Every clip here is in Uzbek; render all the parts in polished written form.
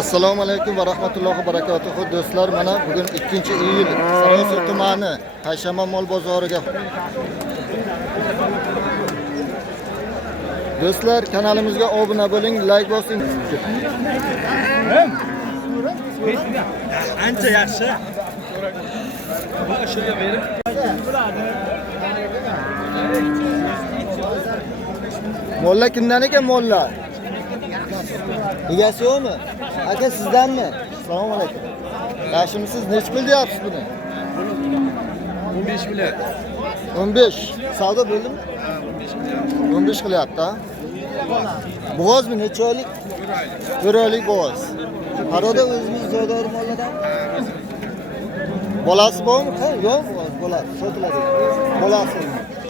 Assalomu alaykum va rahmatullohi va barakatuh do'stlar. Mana bugun 2-iyul Sariosiyo tumani Payshanba mol bozoriga. Do'stlar, kanalimizga obuna bo'ling, like bosing. Ancha yaxshi. Shunga berib. Molla kimdan ekan molla? Egasi yo'qmi? Aka sizdanmi? Assalomu alaykum. Yaxshimisiz? Nech pul deyapsiz buni? 15 million. 15. Savdo bo'ldimi? 15 qilyapti, ha? Bo'g'ozmi necha oylik? 1 oylik bo'g'oz. Qaroda o'zimiz zodor molladan. Bolasi bormi? Yo'q, bo'g'oz bolasi sotiladi. Bolasi.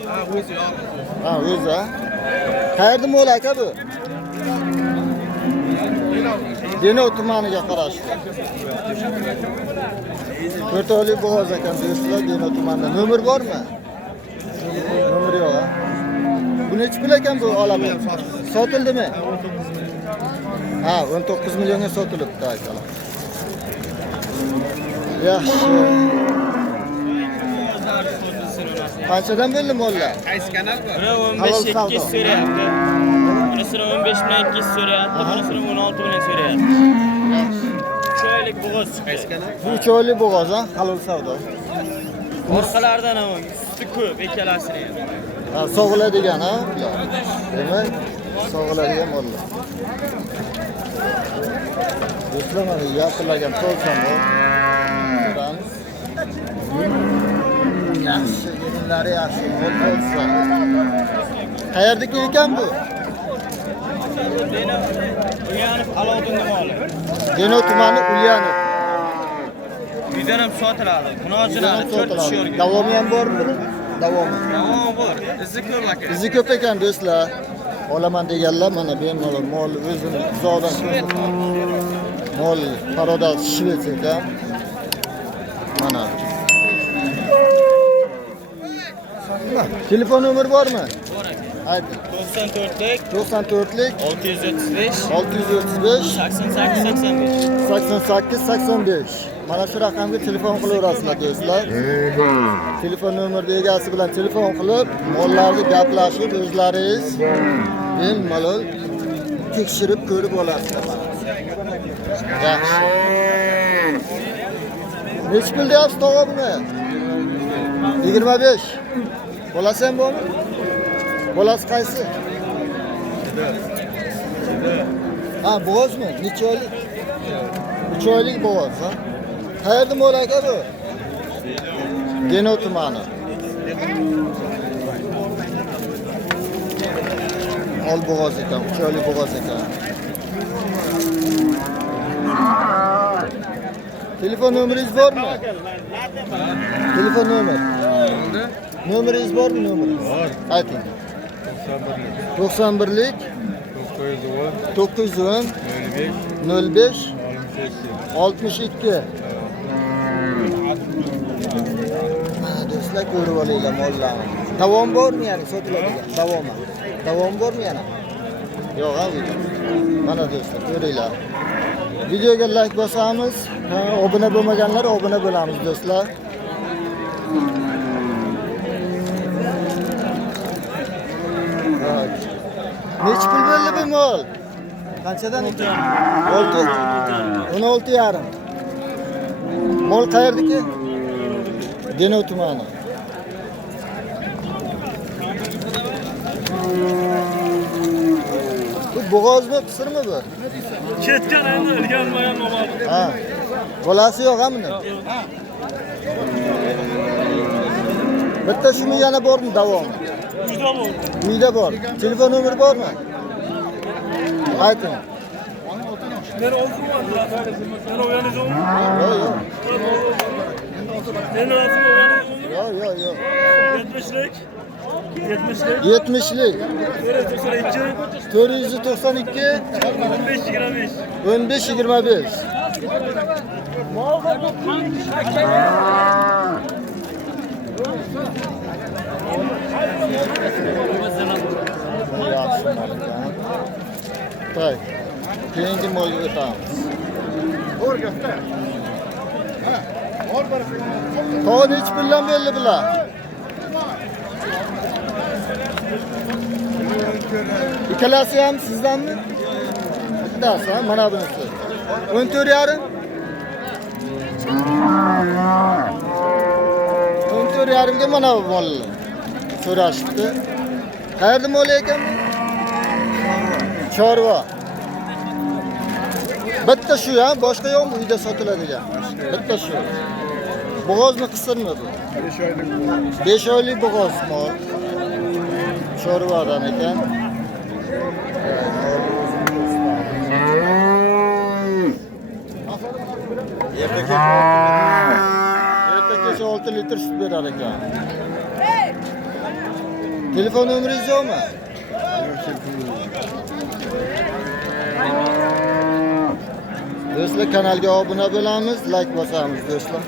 Ha, o'zi yo'q. Ha, o'zi. Qayerda mo'l aka bu? Denov tumaniga qarashli. 4 oylik bo'g'oz ekan do'stlar, Denov tumanida. Nomer bormi? Nomer yo'q, ha? Bu necha pul ekan bu olami? Sotildimi? Ha, 19 millionga sotilibdi akalar. Yaxshi. Qanchadan bo'ldi mollar? Qaysi kanal bu? Biri 15 200 so'rayapti. Bunisini 15 bilan 200 so'rayapti. Bunisini 16 bilan so'rayapti. 3 oylik bo'g'oz Qaysi kanal? Bu 3 oylik bo'g'oz, ha? Halol savdo. Orqalaridan ham suti ko'p ikkalasini ham. Ha, sog'iladigan, ha? Demak, sog'iladigan mollar. Do'stlar, mana yaqinlagan to'lsam bor. Ko'ramiz. Yaxshi, yeminlari yaxshi, mo'l bo'lsa. Qayerdagi ekan bu? Ulyanov Alodinning moli. Denov tumani Ulyanov. Uydan ham sotiladi. Munojilari 4 kishi yorgan. Davomi ham bormi buni? Davomi. Tamam bor. Izi ko'p aka. Izi ko'p ekan do'stlar. Olaman deganlar mana bemalol mol o'zini uzoqdan ko'rsatadi. Mol paroda shvets ekan. Mana. Telefon nomeri bormi? Bor aka. Ayting. 94lik 94lik 635 635 88 85. 88 85. Mana shu raqamga telefon qilaverasizlar do'stlar. Telefon nomerida egasi bilan telefon qilib, mollarni gaplashib, o'zlaringiz bemalol tekshirib ko'rib olasizlar. Yaxshi. Nech pul deyapsiz tog'a buni? 25. Bolasi ham bormi? Bolasi qaysi? Ha, bo'g'ozmi? Necha oylik? 3 oylik bo'g'oz, ha? Qayerda mo'l aka bu? Denov tumani. Ol bo'g'oz ekan, 3 oylik bo'g'oz ekan. Telefon nomeringiz bormi? Telefon nomer. Nomeringiz bormi, nomeringiz? Bor. Ayting. 91lik 910 05 62. Mana do'stlar ko'rib olinglar mollarni. Davom bormi, ya'ni sotiladigan? Davom bormi yana? Yo'q, ha, mana do'stlar ko'ringlar. Videoga like bosamiz, obuna bo'lmaganlar obuna bo'lamiz do'stlar. Nech pul bo'ldi bu mol? Qanchadan ekan? 16,5. Mol qayerdaki? Denov tumani. Bu bo'g'ozmi, qisirmi bu? Ketgan endi o'lgan bo'ladi. Ha. Bolasi yo'q ha buni? Bitta shuni yana bormi davomi? Uyda bor. Uyda bor. Telefon nomeri bormi? Ayting. Men o'zim men o'yanadim. Yo'q. Men o'zim o'yanadim. Yo'q. 70lik 70lik 492 15 25. Yaxshi malaka. Tak. Keyingi molga o'tamiz. To'g'ri nechi puldan belli bular? İkkalasi ham sizdanmi? Bittasi, ha, mana bunisi. 14,5. 14,5 ga mana bu mollar. So'rashibdi. Qayerda mol ekan? Chorva. Bitta shu ya, boshqa yo'qmi uyda sotiladigan? Bitta shu. Bo'g'ozmi, qisirmi bu? 5 oylik bo'g'oz mol. Chorvadan ekan. Erta kecha 6 litr sut berar ekan. Telefon nomeringiz yo'qmi? Do'stlar, kanalga obuna bo'lamiz, like bosamiz do'stlar.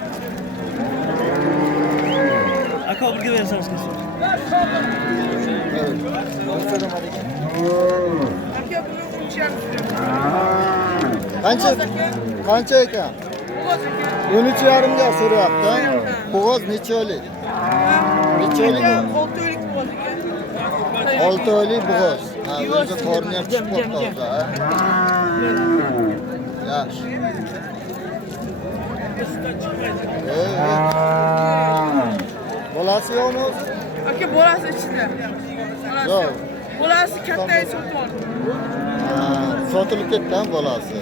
Aka obuna bersangiz kesin. Qancha ekan? 13,5 ga so'rayapti. Bo'g'oz necha oylik? Necha oylik? 6 oylik bo'g'oz. Ha, o'zi qorni ham chiqib qoldi. Yaxshi. Bolasi yo'qmi o'zi? Aka bolasi ichida. Yo'q. Bolasi kattayib sotib oldi. Sotilib ketgan bolasi.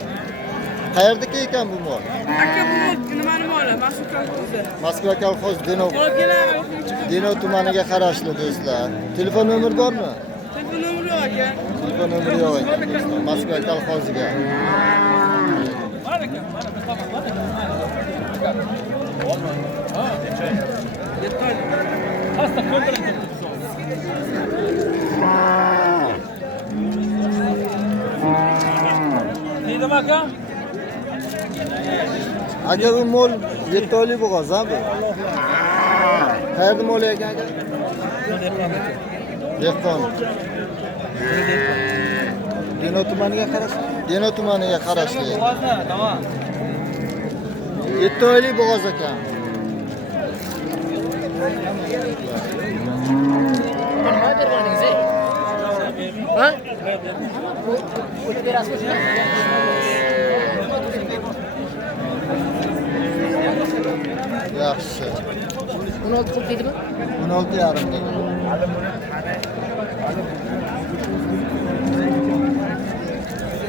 Qayerdaki ekan bu mol? Aka bu nimani moli? Moskva kolxoz Denov tumaniga qarashli do'stlar. Telefon nomeri bormi? Telefon nomeri yo'q aka. Telefon nomeri yo'q ekan. Moskva kolxoziga. Neydi aka? Aka bu mol 7 oylik bo'g'oz ha bu. Qayerda mol ekan aka? Dehqon. Denov tumaniga qarashli. Denov tumaniga qarashli. Tamam. 7 oylik bo'g'oz ekan. Ha? Yaxshi. 16 pul deydimi? 16,5 dedi.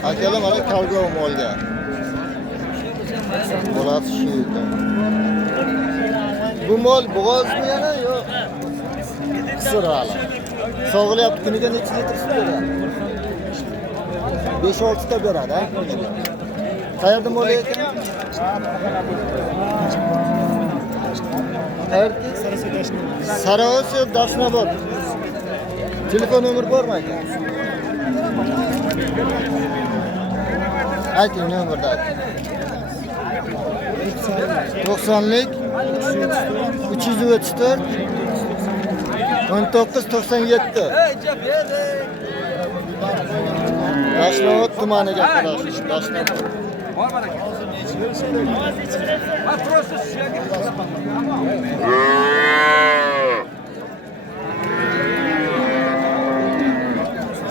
Akalar mana kargo molga. Bo'lasi shu ekan. Bu mol bo'g'ozmi yana yo'q? Qisir hali. Sog'ilyapti, kuniga necha litr sut beradi? 5-6 ta beradi, ha? Qayerda mol ekan? Qayerda? Saraosiyo, Dashnobod. Telefon nomeri bormi aka? Ayting nomerni ayting. 90lik 334 1997. Dashnobod tumaniga qarashli. Dashnobod.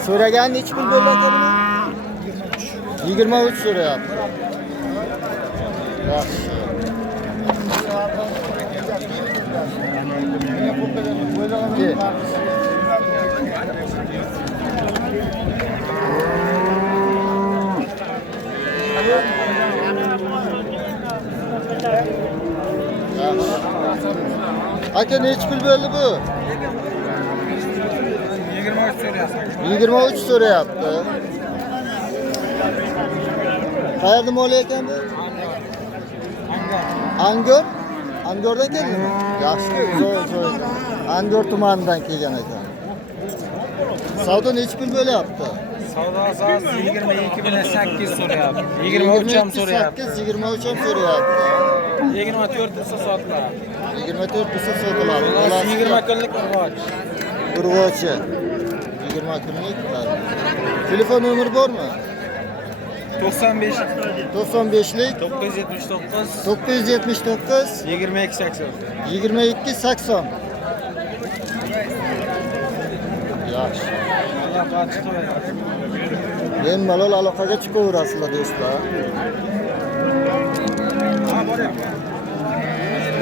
So'ragan necha pul bo'ladi? 23 so'rayapti. Yaxshi. Aka necha pul bo'ldi bu? 23 so'rayapti. Qayerda mol ekan bu? Angor? Angordan keldimi? Yaxshi, zo'r. Angor tumanidan kelgan ekan. Savdo necha pul bo'lyapti? Savdo asosida 22 bilan 8 so'rayapti. 23 ham so'rayapti. 23 ham so'rayapti. 24 bo'lsa sotiladi. 24 bo'lsa sotiladi. 20 kunlik urg'och. Urg'ochi. 20 kunlik. Telefon nomeri bormi? 95 95lik 979 979 22 80. 2280. Yaxshi. Allah açık olayım. Bemalol aloqaga chiqaverasizlar do'stlar.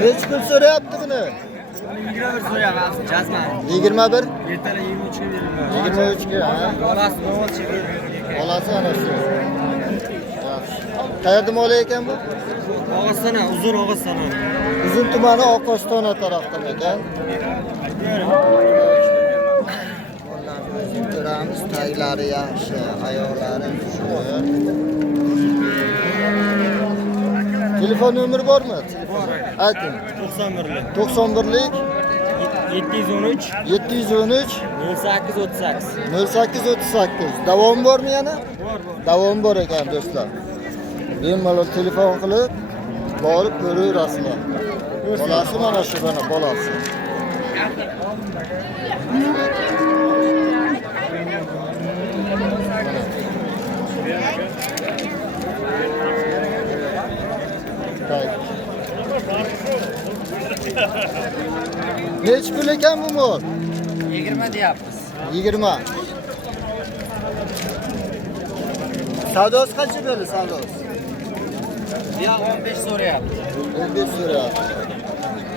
Necha pul so'rayapti buni? 21 so'rayapsiz, jazman. 21? Ertaga 23 ga beriladi. 23 ga, ha? Bolasi nima chekadi? Bolasi ana shu. Yaxshi. Qayerda mol ekan bu? Og'istona, uzun Og'istona. Uzun tumani Oqostona tarafdan ekan. Ko'ramiz, taglari yaxshi, ayoqlari shu. Telefon nomeri bormi? Ayting. 91lik. 91lik 713 713 0838. 0838. Davom bormi yana? Davom bor ekan do'stlar. Bemalol telefon qilib borib ko'raverasizlar. Bolasi mana shu bana bolasi. Necha pul ekan bu mol? 20 deyapmiz. 20. Savdosi qancha bo'ldi savdosi? Ya 15 so'rayapti. 15 so'rayapti.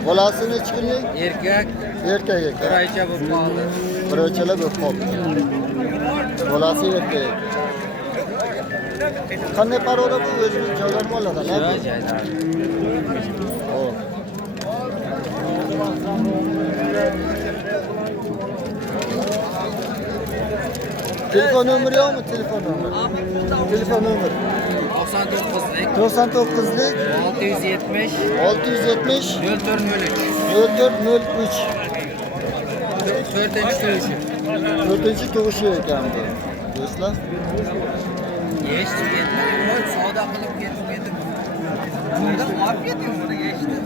Bolasi necha kunlik? Erkak, Erkak ekan. bir oycha bo'lib qoldi. Bir oychalar bo'lib qoldi. Bolasi erkak. Qanday parola bu o'zining joylarga oladi? Hop. Telefon nomeri yo'qmi? Telefon nomeri. Telefon nomeri. 99lik 99lik 670 670 0403. 0403. 4-tug'ushi. 4-chi tug'ishi ekan bu. Do'stlar. Eshitib ketdim. Savdo qilib ketdim. Bundan olib keting buni eshitdim.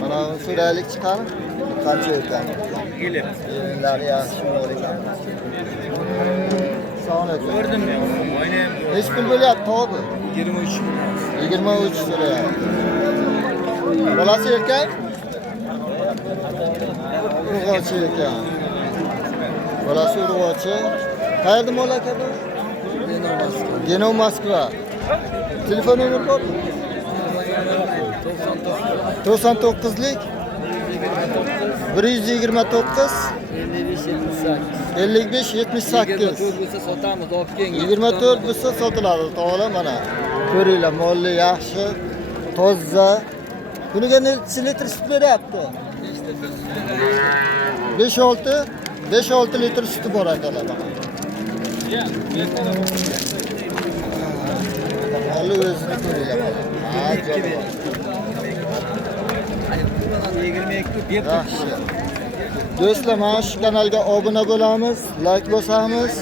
Mana so'raylik chiqar. Qancha ekan? Yillar yaxshi bo'l ekan. Sog'lik. Ko'rdim men. O'ynayam. Nech pul bo'lyapti abi? 23. 23 so'rayapti. Bolasi erkak? Urg'ochi ekan. Bolasi urg'ochi. Qayerda mol aka bu? Denov Moskva. Telefon nomeri bormi? 99lik 129 55 78. 24 bo'lsa sotamiz, olib keling. 24 bo'lsa sotiladi. To'g'ri mana. Ko'ringlar, molli yaxshi, toza. Kuniga necha litr sut beryapti? 5-6 litr suti bor akalar. Molli o'zini ko'ringlar. Ha, jo'ra. 22 Yaxshi. Do'stlar, mana shu kanalga obuna bo'lamiz, like bosamiz.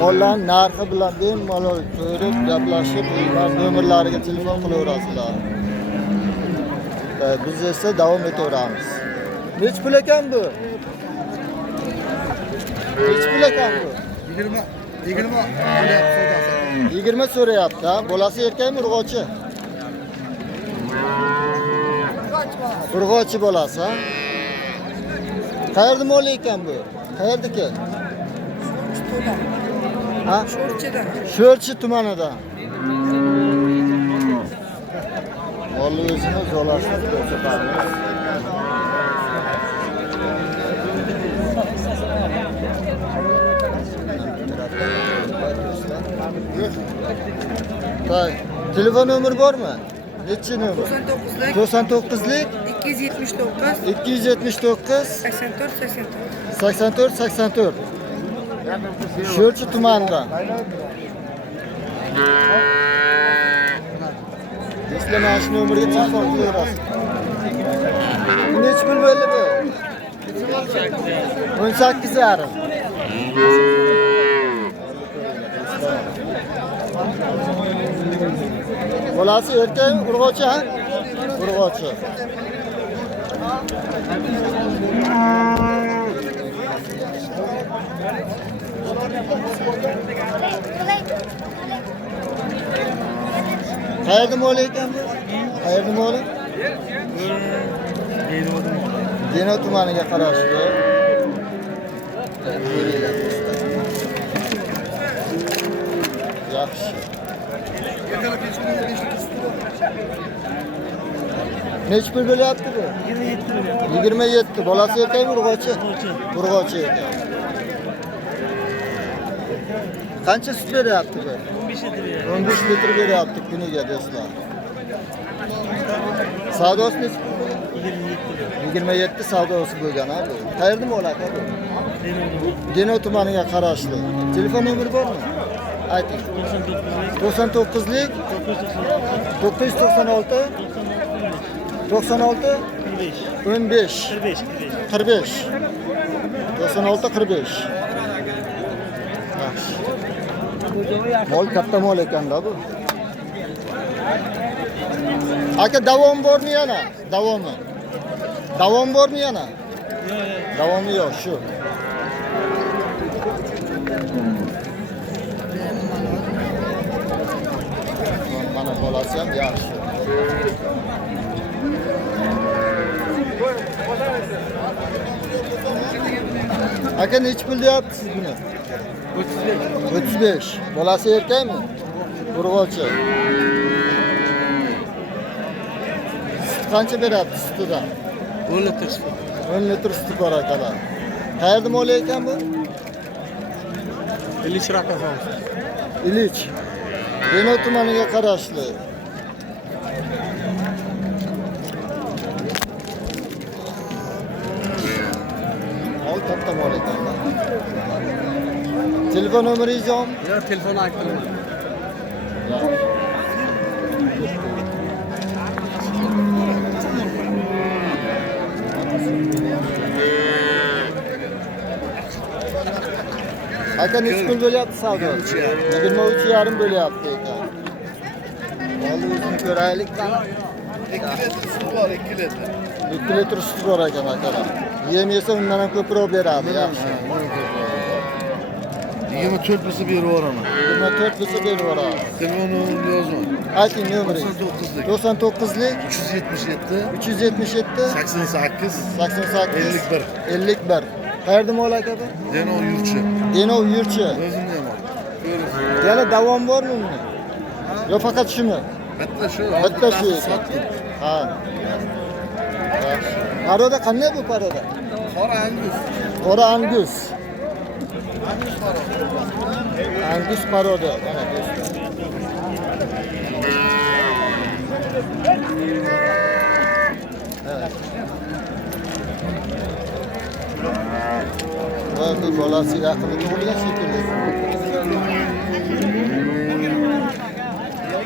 Mollar narxi bilan bemalol ko'rib, gaplashib, ular nomerlariga telefon qilaverasizlar. Biz esa davom etaveramiz. Nech pul ekan bu? Nech pul ekan bu? 20 so'rayapti, ha? Bolasi erkakmi, urg'ochi? Urg'ochi bolasi, ha? Qayerda mol ekan bu? Qayerdaki? Ha? Sho'rchi tumanida. Molni o'zini zo'rlashtirib ko'rsatamiz. Tay, telefon nomeri bormi? Nechi nomer? 99lik 279 84 Sho'rchi tumanida. Do'stlar, mana shu nomerga telefon qilaverasiz. Necha pul bo'ldi bu? 18,5. Bolasi erkak urg'ochi, ha? Urg'ochi. Qayerda mol ekan bu? Qayerda mol? Denov tumaniga qarashli. Yaxshi. Necha pul bo'lyapti bu? 27. Bolasi erkakmi, urg'ochi? Urg'ochi ekan. Qancha sut beryapti bu? 15 litr beryapti kuniga do'stlar. Savdosi necha pul? 27 savdosi bo'lgan ha bu. Qayerda mol aka bu? Denov tumaniga qarashli. Telefon nomeri bormi? Ayting. 99lik 996 96 15 45 96 45. Yaxshi. Mol katta mol ekanda bu. Aka davom bormi yana? Davomi. Davom bormi yana? Yo'q. Davomi yo'q, shu. Mana bolasi ham yaxshi. Aka necha pul deyapsiz buni? 35. Bolasi erkakmi? Urg'ochi. Qancha beryapti sutidan? 10 litr sut. 10 litr suti bor akalar. Qayerda mol ekan bu? Ilich raqam. Ilich. Denov tumaniga qarashli. Mol katta mol ekan. Telefon nomeringiz bormi? Yo, telefon aytdim. Aka necha pul bo'lyapti savdo? 23,5 bo'lyapti ekan. Molni o'zini ko'raylik. 2 litr sut bor, 2 litr. 2 litr sut bor ekan akalar. Yem yesa undan ham ko'proq beradi, yaxshi. 24 bo'lsa berib yuboraman. 24 bo'lsa berib yuboradi. Telefon nomerimni yozma. Ayting nomeringiz. 99lik 377 377 88 88 51. 51. Qayerda mol aka bu? Denov yurchi. Denov yurchi. O'zimda ham. Yana davom bormi unda? Yo faqat shumi? Bitta shu. Bitta shu ekan. Ha. Paroda qanday bu paroda? Qora angus. Qora angus. Angus paroda. Mana do'stlar. Bu bolasi yaqinda tug'ilgan shekilli.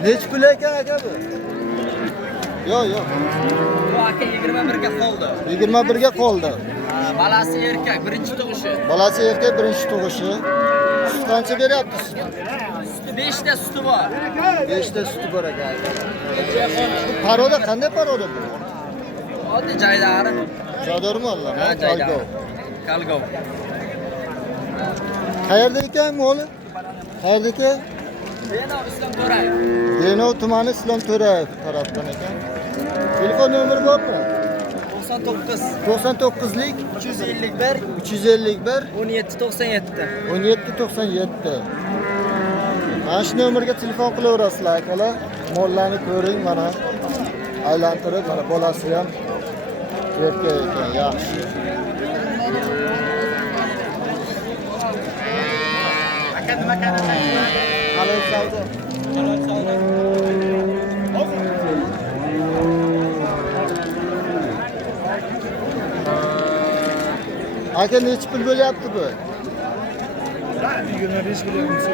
Necha pul ekan aka bu? Yo'q. Bu aka 21 ga qoldi. 21 ga qoldi. Balasi erkak, birinchi tug'ishi. Bolasi erkak, birinchi tug'ishi. Sut qancha beryapti? Suti 5 ta suti bor. 5 ta suti bor ekan. Paroda qanday paroda bu? Oddiy jaydari. Jodormi Allah? Ha, jaydari. Kalgov. Qayerda ekan moli? Qayerda ekan? Denov Islom To'rayev. Denov tumani Islom To'rayev tarafdan ekan. Telefon nomeri bormi? 99 99lik 351 351 1797. 1797. Mana shu nomerga telefon qilaverasizlar akalar. Mollarni ko'ring mana. Aylantirib, mana bolasi ham erkak ekan, yaxshi. Aka nima qanaqa? Halol savdo. Aka necha pul bo'lyapti bu? 25 bo'lyapti.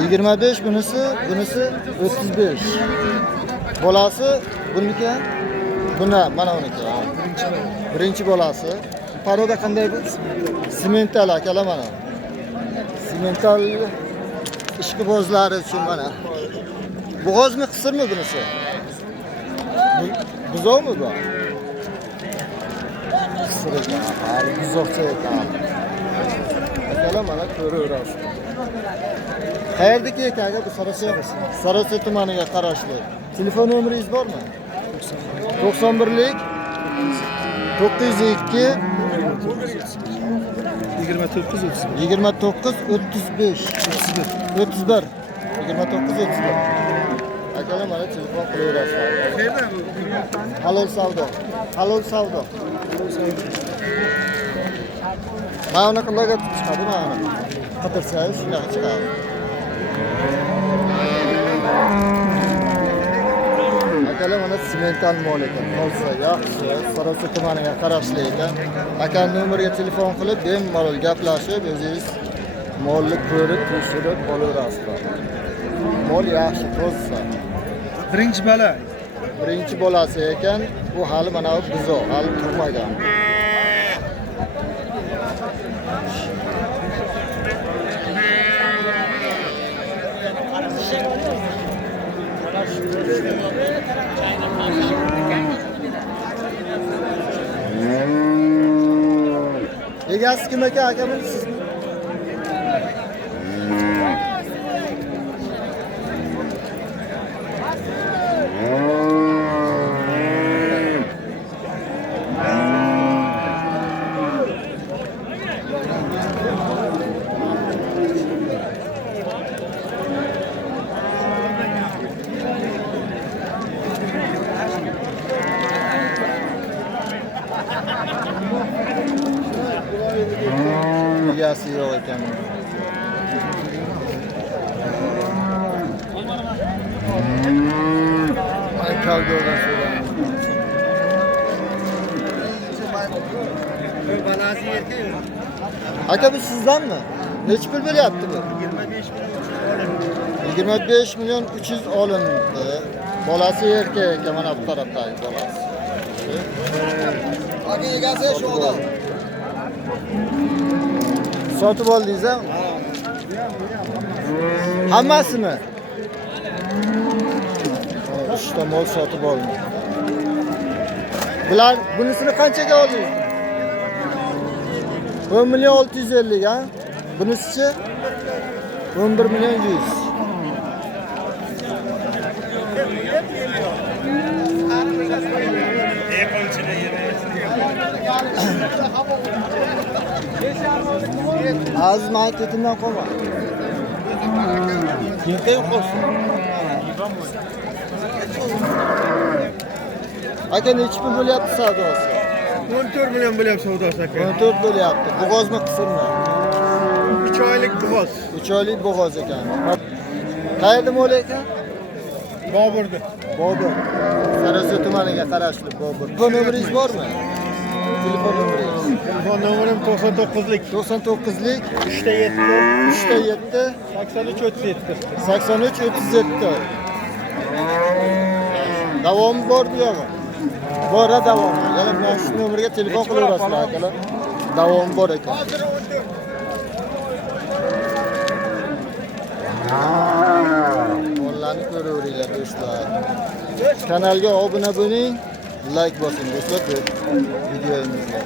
25 bunisi 35. Bolasi buniki? Buni mana uniki. Birinchi bolasi. Paroda qanday bu? Simental akalar mana. Simental ishqibozlari uchun mana. Bo'g'ozmi, qisirmi bunisi? Buzovmi bu? Yashir ekan, hali buzoqcha ekan. Akalar mana ko'raverasiz. Qayerdagi ekan aka bu Sariosiyo tumaniga qarashli. Telefon nomeringiz bormi? 91lik 902 29 29 35 31 29 31. Akalar mana telefon qilaverasizlar. Qayerdan bu? Halol savdo. Halol savdo. Mana unaqa logotip chiqadi mana. Qidirsangiz shunaqa chiqadi. Akalar mana semental mol ekan. Olsa yaxshi, Sariosiyo tumaniga qarashli ekan. Aka nomeriga telefon qilib, bemalol gaplashib, o'zingiz molni ko'rib, tekshirib olaverasizlar. Mol yaxshi, toza. Birinchi bala. Birinchi bolasi ekan, bu hali mana bu buzoq, hali tug'magan. Egasi kim ekan aka buni sizmi? Egasi yo'q ekan. Ay kavgadan so'rayman. Balasi erkak. Aka bu sizdanmi? Necha pul bo'lyapti bu? 25 milyon 300 olindi. Bolasi erkak ekan, mana bu tarafdagi bolasi. Aka egasi shu odam. Sotib oldingiz-a? Hammasimi? Uchta mol sotib oldim. Bular bunisini qanchaga oldingiz? 10 milyon 650 ha? Bunisi 11 milyon 100. Az marketimden koyma. Yıkayıp koysun. Aka neçi pul bo'lyapti savdosi? 14 milyon bo'lyapti savdosi aka. 14 bo'lyapti. Bo'g'ozmi qismmi? 3 oylik bo'g'oz. 3 oylik bo'g'oz ekan. Qayerda mol ekan? Boburda. Bobur. Sariosiyo tumaniga qarashli Bobur. Bu nomeringiz bormi? Telefon nomeringiz. Telefon nomerim 99lik 99lik 3'te 7 3'te 7 83 37. 83 37. Davom bor bu yog'i. Bora davom. Yana mana shu nomerga telefon qilaverasizlar akalar. Davom bor ekan. Mollarni ko'raveringlar do'stlar. Kanalga obuna bo'ling, like bosing do'stlar videoyimizga.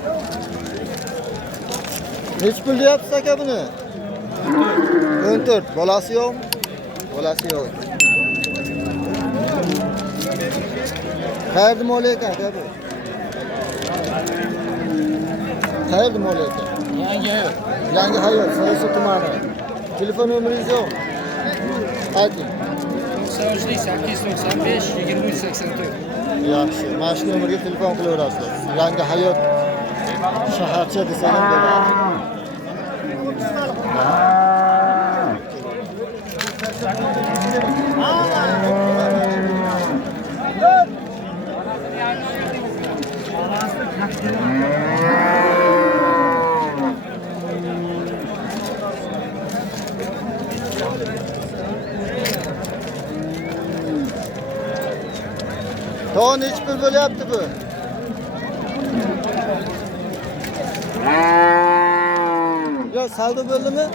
Necha pul deyapsiz aka buni? 14. Bolasi yo'q? Bolasi yo'q. Qayerda mol ekan aka bu? Qayerda mol ekan? Yangi hayot, Sariosiyo tumani. Telefon nomeringiz yo'q? Ayting. 895 23 84. Yaxshi. Mana shu nomerga telefon qilaverasizlar. Yangi hayot shaharcha desam ham bo'ladi. To'g'ri nechi pul bo'lyapti bu? Yo, savdo bo'ldimi?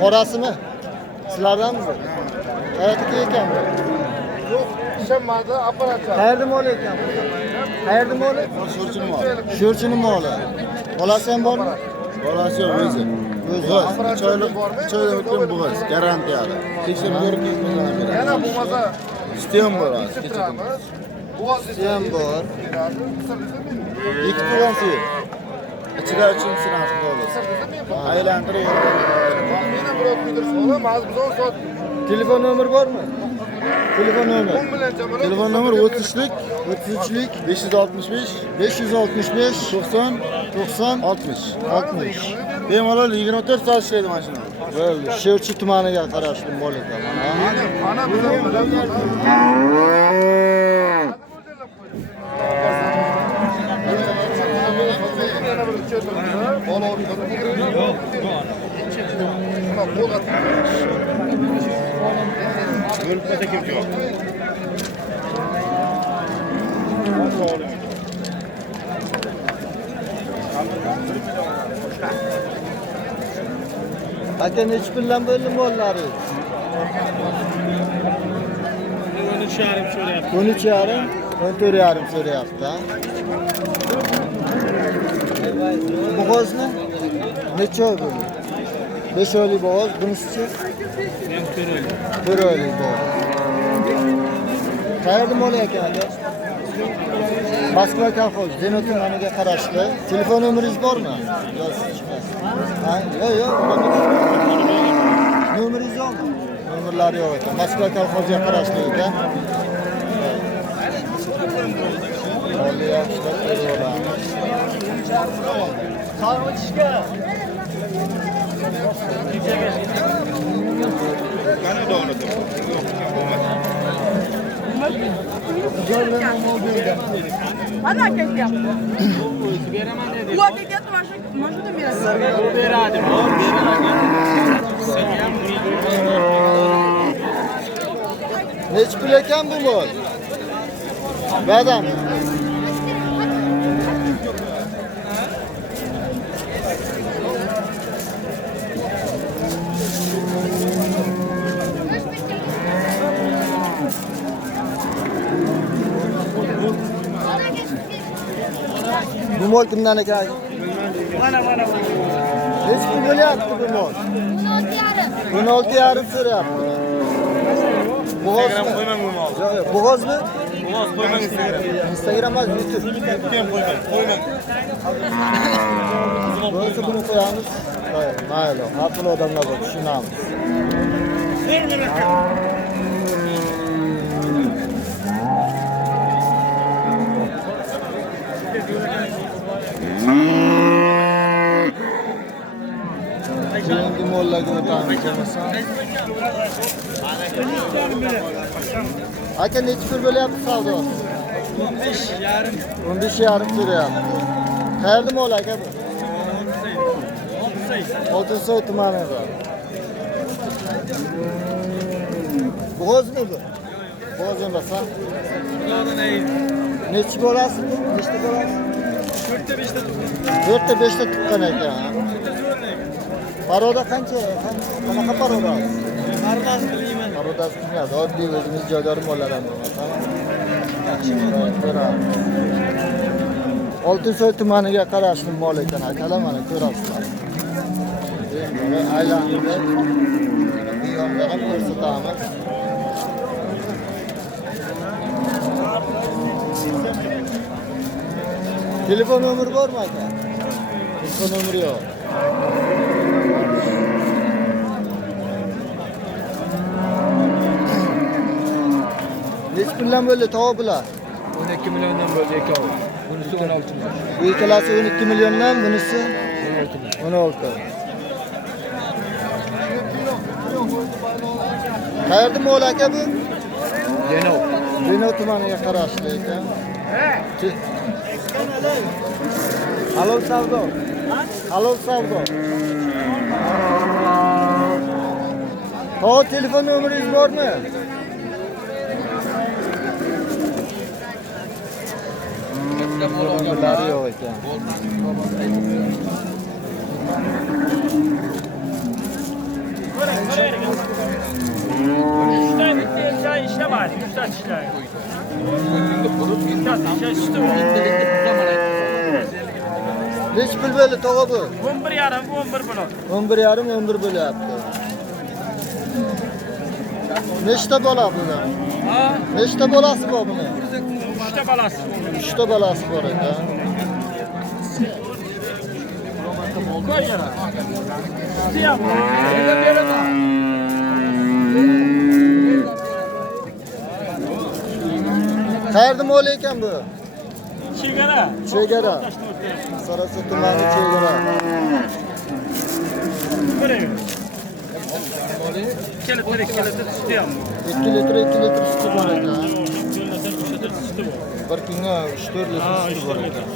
Qorasimi? Sizlardanmi bu? Qayerdagi ekan bu? Akşamlarda aparat çağır. Qayerda mol ekan? Qayerda mol? Sho'rchini moli. Bolasi ham bormi? Bolasi yo'q o'zi. O'zi choylik o'tgan bo'g'az, garantiyali. Tekshirib ko'rib ketmagan. Yana bo'lmasa Sistem bor hozir. bitiramiz. Bo'g'oz Ham bor. Ikki tugan sir. Ichida uchinchisi narxi bo'ldi. Aylantirib Meni birov kuydirsa olamiz, biz o'n soat Telefon nomeri bormi? Telefon nomeri. 10 bilan chamalab. telefon nomeri 33lik 33lik 565 565 90 90 60. 60. Bemalol 24 soat ishlaydi mashina. Bo'ldi. Sho'rchi tumaniga qarashli mol ekan mana. Ana bizdan bilan. Aka nechi puldan bo'ldi mollari? 13,5 so'rayapti. 13,5, 14,5 so'rayapti. Bo'g'ozni necha oy bo'ldi? 5 oylik bo'g'oz, bunisi Men ko'raylik. 1 oylik bo'g'oz. Qayerda mol ekan aka? Moskva kolxoz, Zeno tumaniga qarashli. Telefon nomeringiz bormi? Ha, yo'q. Nomeringiz yo'qmi? Nomerlari yo'q ekan. Moskva kolxoziga qarashli ekan. Hali yaxshilab ko'raveramiz. Mana ketyapti. Bu aka ketdi, mana shundan berasiz. Beradim. Sen ham Nechi pul ekan bu mol? Badam. Bu mol kimdan ekan? mana. Nechi pul bo'lyapti bu mol? 16,5 so'rayapti. Bo'g'ozmi? qo'ymang bu molni. Yo'q, bo'g'ozmi? Ovoz qo'ymang Instagram. Instagram emas, YouTube. Kim qo'ymang. Bo'lsa buni qo'yamiz. Mayli, aql odamlar bor, tushunamiz. Keyingi mollarga o'tamiz. Aka nechi pul bo'lyapti savdo? 15,5. 15,5 so'rayapti. Qayerda mol aka bu? Oltinsoy tumanida. Bo'g'ozmi bu? Bo'g'oz emas, ha? Nechi bolasi bu? Nechta bolasi? 4ta 5ta tuqqan ekan. Paroda qancha? Qanaqa paroda? Parodasi bilmayman. Parodasi bilmayman. Oddiy o'zimiz joydor mollar ham bor. Yaxshi ko'ramiz. Oltinsoy tumaniga qarashli mol ekan akalar, mana ko'rasizlar. Endi aylanib bu yoqda ham ko'rsatamiz. Telefon nomeri bormi aka? Telefon nomeri yo'q. Nechi puldan bo'ldi tovuq bular? 12 milliondan bo'ldi ikkovi. Bunisi 16 million. Bu ikkalasi 12 milliondan, bunisi 16. Qayerda mol aka bu? Denov. Denov tumaniga qarashli ekan. Halol savdo. Halol savdo. Tovuq telefon nomeringiz bormi? Nomerlari yo'q ekan. aşağı işlemez. Üstat işler. Üstat işler sütü. Neç pul böyle toğa bu? 11 yarım, 11 bulan. 11 yarım 11 böyle yaptı. Neçte bola bu? Ha? Neçte bolası bu bunun? 3'te balası. 3'te bolası var ha. Koy yana. Sütü yap. Qayerda mol ekan bu? Chegara. Chegara. Sarası tumani chegara. Ko'ring. Kelet sütü yap. 2 litr sütü var ekan. Sütü var. Bir kunga 3-4 litr sütü var ekan.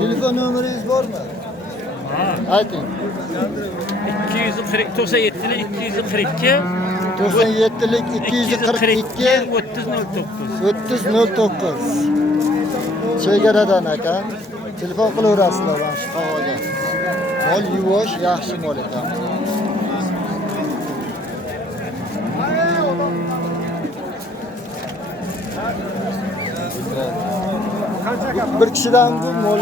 Telefon nomeringiz bormi? Ha. Ayting. 97'lik 242 97'lik 242 3009. Chegaradan ekan. Telefon qilaverasizlar mana shu havoga. Mol yuvosh, yaxshi mol ekan. Bir kishidan bu mol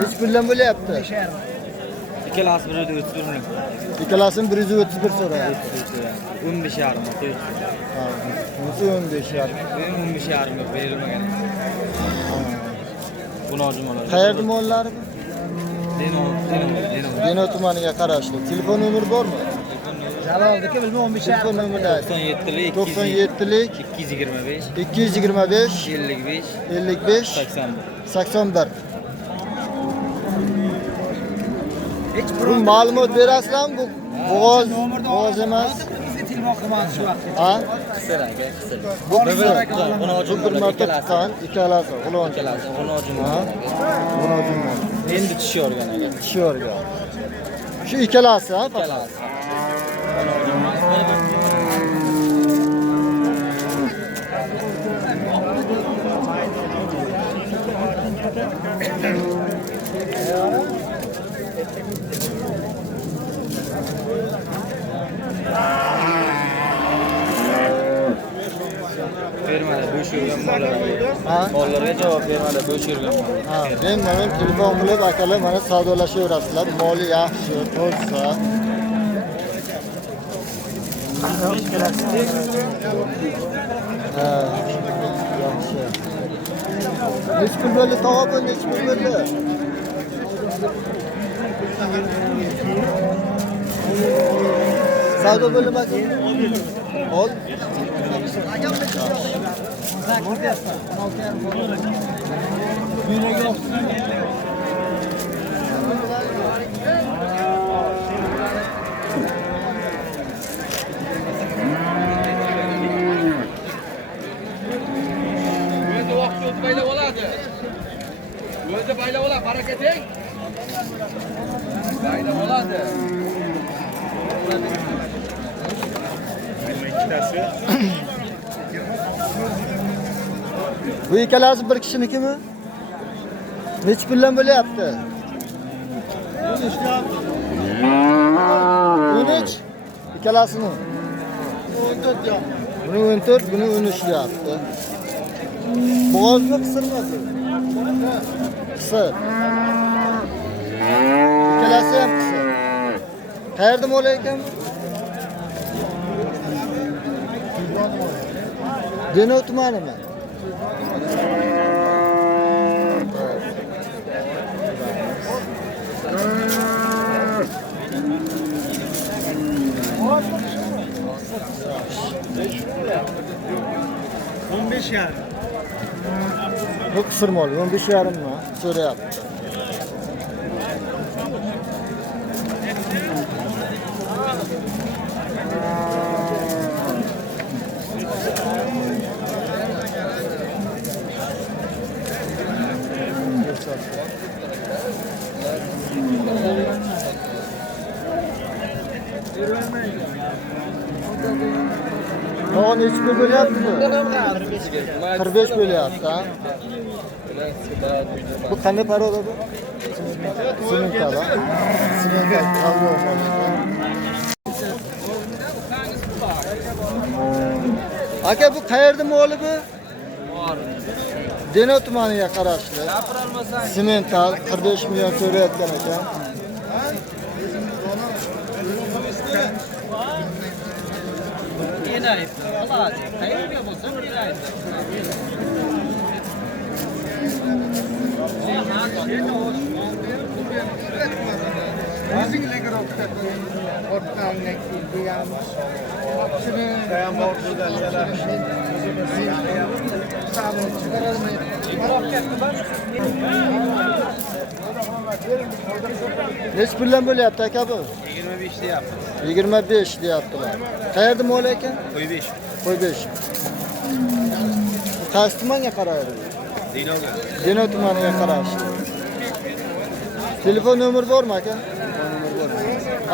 hech bilan bo'lyapti. ikkalasi birida 31 ming. Ikkalasini 131 so'rayapti. 15 yarim. Ha, bunisi 15 yarim. 15 yarim berilmagan. Buni olmalar. Qayerda mollari? Deno. Deno tumaniga qarashli. Telefon nomeri bormi? Jalolniki bilmem 15 Telefon nomeri 97'lik 97'lik 225 225 55 55 81. 81. Bu ma'lumot berasizlarmi? Bu bo'g'oz emas. bizga telefon qilmadi shu vaqtgacha. Ha? Qisir aka, qisir. Bu Buni bu bir marta tuqqan, ikkalasi. Ulon. ikkalasi. Buni Ha? olmalar. Buni olmalar. Endi tushiyorgan aka. Tushiyorga. Shu ikkalasi, ha? Ikkalasi. Buni olmalar. Bermadi, bo'sh yurgan mollarga. Ha? Mollarga javob bermadi, bo'sh yurgan. Ha, men mana telefon qilib akalar mana savdolashaverasizlar. Moli yaxshi, bo'lsa. Ha, yaxshi. Nech pul bo'ldi tog'a bu, nech pul bo'ldi? Savdo bo'lmadi. Ol. Endi vaqt o'tib baylab oladi. O'zi baylab oladi, baraka teng. Baylab oladi. Bu ikkalasi bir kishinikimi? Nech puldan bo'lyapti? 13. İkkalasini. 14 yo'q. Buni 14, buni 13 deyapti. Bo'g'ozni qisirmasi? Qisir. İkkalasi ham qisir. Qayerda mol ekan? Deno tumanimi? Bu kısır mol, 15 yarım mı? So'rayapti. Tog'ni hech pul bo'lyaptimi? 45 bo'lyapti, ha? Bu qanday paroda bu? Simental, ha? Simental, qavlo Aka bu qayerda moli bu? Denov tumaniga qarashli. Simental 45 million so'rayotgan ekan. Neç puldan bo'lyapti aka bu? 25 deyapti. 25 deyaptilar. Qayerda mol ekan? Qo'y 5. Qo'y 5. Qaysi tumanga qaraydi? Dinoga. Denov tumaniga qarashli. Telefon nomeri bormi aka?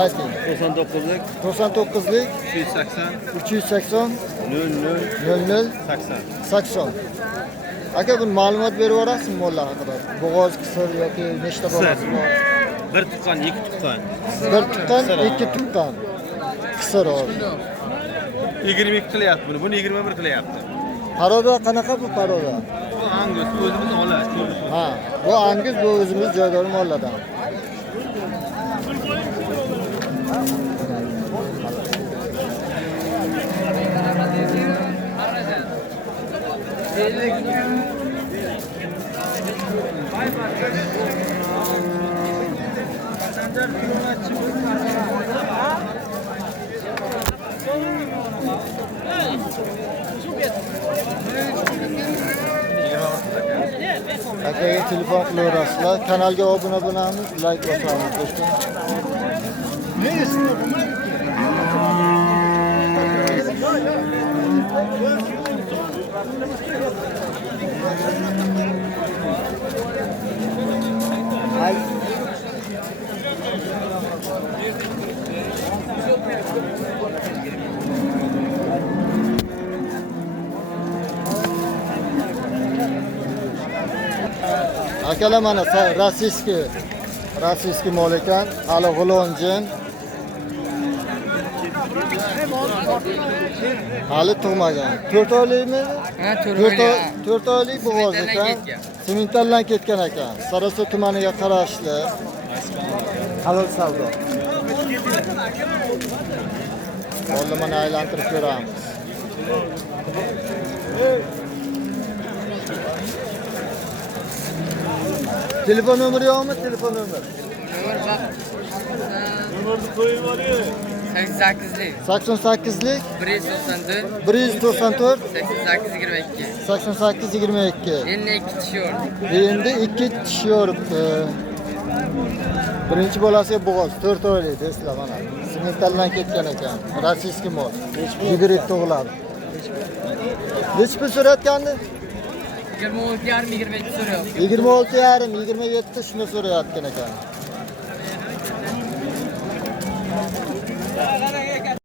Ayting. 99lik 99lik 380 380 00 80. 80. Aka bu ma'lumot berib yuborasizmi mollar haqida? Bo'g'oz qisir yoki nechta bolasi bor? Bir tuqqan, ikki tuqqan. Bir tuqqan, ikki tuqqan. Qisir hozir. 22 qilyapti buni. Buni 21 qilyapti. Paroda qanaqa bu paroda? Bu Angus o'zimiz oladi. Ha, bu Angus bu o'zimiz joydor mollardan. Akaga telefon qilaverasizlar. Kanalga obuna bo'lamiz, like bosamiz do'stlar. Akalar mana rossiyskiy mol ekan, hali g'ulonjin. Hali tug'magan. 4 oylikmi? Ha, 4 oylik bo'g'oz ekan. Simentaldan ketgan ekan. Sarasuv tumaniga qarashli. Halol savdo. Molni mana aylantirib ko'ramiz. Telefon nomeri yo'qmi? Telefon nomeri. Numarni qo'yib yuboring. 88lik 88lik 194 194 88 22. 88 22. Endi 2 kishi yo'q. Endi 2 tish yoribdi. Birinchi bolasiga bo'g'oz 4 oylik do'stlar mana. Simentaldan ketgan ekan. Rossiyskiy mol. Hibrid tug'iladi. Nech pul so'rayotgandi? 26,5 so'rayapti. 26,5 27 shuni so'rayotgan ekan.